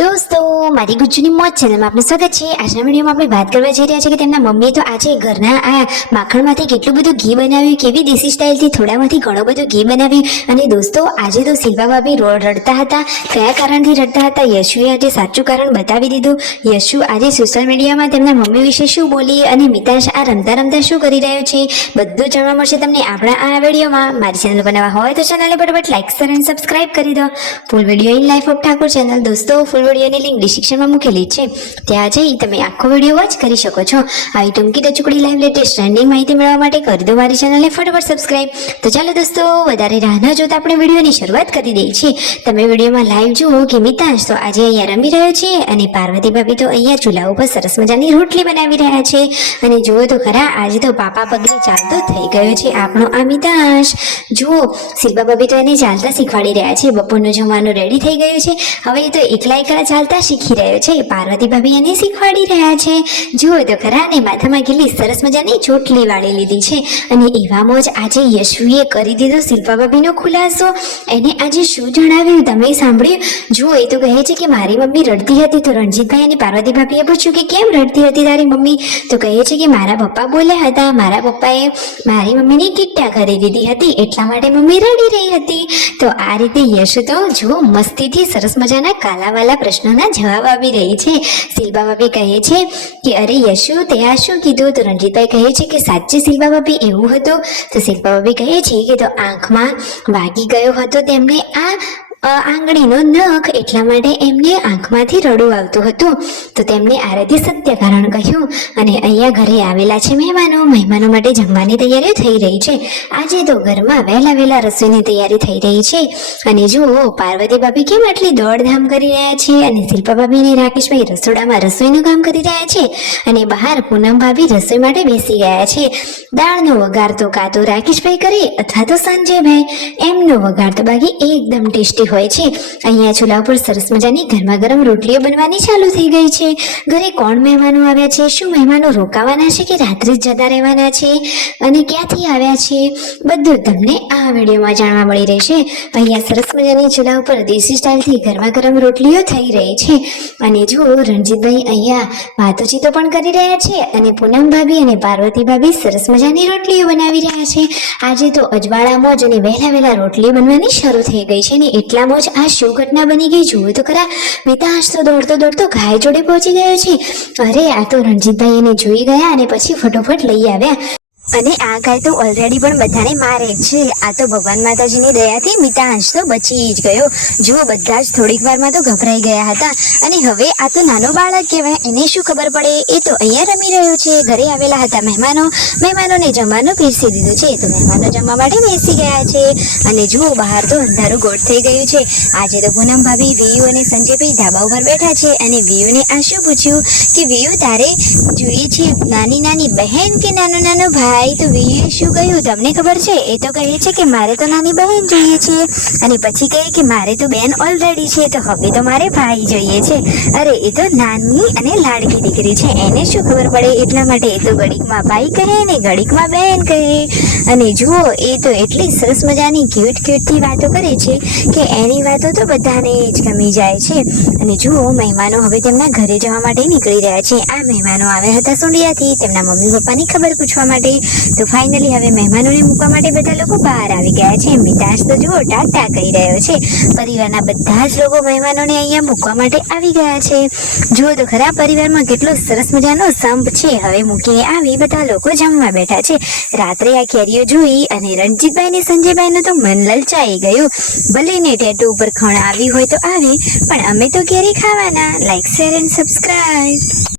દોસ્તો, મારી ગુજ્જુની મોજ ચેનલમાં આપનું સ્વાગત છે। આજના વિડીયોમાં આપણે વાત કરવા જઈ રહ્યા છીએ કે તેમના મમ્મીએ તો આજે ઘરના આ માખણમાંથી કેટલું બધું ઘી બનાવ્યું, કેવી દેશી સ્ટાઇલથી થોડામાંથી ઘણો બધો ઘી બનાવ્યું। અને દોસ્તો, આજે તો શિલ્પા ભાભી રડતા હતા। કયા કારણથી રડતા હતા? યશુએ આજે સાચું કારણ બતાવી દીધું। યશુ આજે સોશિયલ મીડિયામાં તેમના મમ્મી વિશે શું બોલી અને મિતાંશ આ રમતા રમતા શું કરી રહ્યો છે, બધું જાણવા મળશે તમને આપણા આ વિડીયોમાં। મારી ચેનલ પર નવા હોય તો ચેનલને ફટાફટ લાઈક શેર અને સબસ્ક્રાઇબ કરી દો। Full video in life of Thakor channel દોસ્તો, ફૂલ વિડીયોની લિંક ડિસ્ક્રિપ્શનમાં મૂકેલી છે, ત્યાં જઈ તમે આખો વિડીયો વોચ કરી શકો છો। આવી ટૂંકી ટચુકડી લાઈવ લેટેસ્ટ ટ્રેન્ડિંગ માહિતી મેળવવા માટે કરી દો મારી ચેનલને ફટાફટ સબસ્ક્રાઇબ। તો ચાલો દોસ્તો, વધારે રાહ ન જોતા આપણે વિડીયોની શરૂઆત કરી દઈએ છીએ। તમે વિડીયોમાં લાઈવ જુઓ કે મિતાંશ તો આજે અહીંયા રમી રહ્યો છે અને પાર્વતી ભાભી તો અહીંયા ચૂલા ઉપર સરસ મજાની રોટલી બનાવી રહ્યા છે। અને જુઓ તો ખરા, આજે તો પાપા પગલે ચાલતો થઈ ગયો છે આપણો આ મિતાંશ। જુઓ, શિલ્પા ભાભી તો એને ચાલતા શીખવાડી રહ્યા છે। બપોરનું જમવાનું રેડી થઈ ગયું છે, હવે તો એકલા ચાલતા શીખી રહ્યો છે। પાર્વતી ભાભી એને શીખવાડી રહ્યા છે। જુઓ તો ખરા, ને માથામાં કેટલી સરસ મજાની ચોટલી વાળી લીધી છે। અને એવામાં જ આજે યશુએ કરી દીધો શિલ્પા ભાભીનો ખુલાસો। એને આજે શું જણાવ્યું તમે સાંભળ્યું? જુઓ, એ તો કહે છે કે મારી મમ્મી રડતી હતી તો રણજીતભાઈ અને પાર્વતી ભાભીએ પૂછ્યું કે કેમ રડતી હતી તારી મમ્મી? તો કહે છે કે મારા પપ્પા બોલ્યા હતા, મારા પપ્પાએ મારી મમ્મીની કિટ્ટા કરી દીધી હતી, એટલા માટે મમ્મી રડી રહી હતી। તો આ રીતે યશુ તો જુઓ મસ્તીથી સરસ મજાના કાલાવાલા પ્રશ્નોના જવાબ આપી રહી છે। શિલ્પા ભાભી કહે છે કે અરે યશુ, તે આ શું કીધું? તો રણજીતભાઈ કહે છે કે સાચે શિલ્પા ભાભી એવું હતું? તો શિલ્પા ભાભી કહે છે કે તો આંખમાં વાગી ગયો હતો તેમને આ આંગળીનો નખ, એટલા માટે એમને આંખમાંથી રડવું આવતું હતું। તો તેમને આ રીતે સત્ય કારણ કહ્યું। અને અહીંયા ઘરે આવેલા છે મહેમાનો માટે જમવાની તૈયારીઓ થઈ રહી છે। આજે તો ઘરમાં વહેલા રસોઈની તૈયારી થઈ રહી છે। અને જુઓ, પાર્વતી ભાભી કેમ આટલી દોડધામ કરી રહ્યા છે અને શિલ્પા ભાભી અને રાકેશભાઈ રસોડામાં રસોઈનું કામ કરી રહ્યા છે। અને બહાર પૂનમ ભાભી રસોઈ માટે બેસી ગયા છે। દાળનો વઘાર તો કાં તો રાકેશભાઈ કરે અથવા તો સંજયભાઈ, એમનો વઘાર તો બાકી એકદમ ટેસ્ટી હોય છે। અહીંયા ચૂલા ઉપર સરસ મજાની ગરમા ગરમ રોટલીઓ બનવાની ચાલુ થઈ ગઈ છે। ઘરે કોણ મહેમાનો આવ્યા છે, શું મહેમાનો રોકાવાના છે કે રાત્રે જ જતા રહેવાના છે, અને ક્યાંથી આવ્યા છે, બધું તમને આ વિડીયોમાં જાણવા મળી રહેશે। અહીંયા સરસ મજાની ચૂલા ઉપર દેશી સ્ટાઇલથી ગરમા ગરમ રોટલીઓ થઈ રહી છે। અને જુઓ, રણજીતભાઈ અહીંયા વાતોચીતો પણ કરી રહ્યા છે અને પૂનમ ભાભી અને પાર્વતી ભાભી સરસ મજાની રોટલીઓ બનાવી રહ્યા છે। આજે તો અજવાળામાં જ અને વહેલા રોટલી બનવાની શરૂ થઈ ગઈ છે ને એટલામાં જ આ શું ઘટના બની ગઈ જુઓ તો ખરા। મિતાંશ તો દોડતો ગાય જોડે પહોંચી ગયો છે। અરે, આ તો રણજીતભાઈ એને જોઈ ગયા અને પછી ફટોફટ લઈ આવ્યા। અને આ ગાય તો ઓલરેડી પણ બધાને મારે છે। આ તો ભગવાન માતાજીની દયાથી મિતાંશ તો બચી જ ગયો। જુઓ, બધા જ થોડીક વારમાં તો ગભરાઈ ગયા હતા। અને હવે આ તો નાનો બાળક કહેવાય, એને શું ખબર પડે? એ તો અહીંયા રમી રહ્યો છે। ઘરે આવેલા હતા મહેમાનોને જમવાનું પીરસી દીધું છે, તો મહેમાનો જમવા માટે બેસી ગયા છે। અને જુઓ, બહાર તો અંધારું ગોળ થઈ ગયું છે। આજે તો પૂનમ ભાભી, વિયુ અને સંજયભાઈ ધાબા ઉપર બેઠા છે। અને વિયુને આ શું પૂછ્યું કે વિયુ, તારે જોઈએ છે નાની બહેન કે નાનો ભાઈ? તો વિયુએ શું કહ્યું તમને ખબર છે? એ તો કહે છે કે મારે તો નાની બહેન જોઈએ છે। અને પછી કહે કે મારે તો બેન ઓલરેડી છે, તો હવે તો મારે ભાઈ જોઈએ છે। અરે, એ તો નાની અને લાડકી દીકરી છે, એને શું ખબર પડે? એટલા માટે એ તો ઘડીકમાં ભાઈ કહે ને ઘડીકમાં બહેન કહે। અને જુઓ, એ તો એટલી સરસ મજાની ક્યુટથી વાતો કરે છે કે એની વાતો તો બધાને જ ગમી જાય છે। અને જુઓ, મહેમાનો હવે તેમના ઘરે જવા માટે નીકળી રહ્યા છે। આ મહેમાનો આવ્યા હતા સુંડિયાથી તેમના મમ્મી પપ્પાની ખબર પૂછવા માટે। તો ફાઇનલી હવે મહેમાનોને મૂકવા માટે બધા લોકો બહાર આવી ગયા છે। મિતાંશ તો જુઓ ટાટા કહી રહ્યો છે। પરિવારના બધા જ લોકો મહેમાનોને અહીંયા મૂકવા માટે આવી ગયા છે। જુઓ તો ખરા, પરિવારમાં કેટલો સરસ મજાનો સંપ છે। હવે મૂકીને આવી બધા લોકો જમવા બેઠા છે। રાત્રે આ કેરીઓ જોઈ અને રણજીતભાઈ ને સંજયભાઈનું તો મન લલચાઈ ગયું। ભલે ને ટેટુ ઉપર ખણ આવી હોય તો આવે, પણ અમે તો કેરી ખાવાના। Like share and subscribe.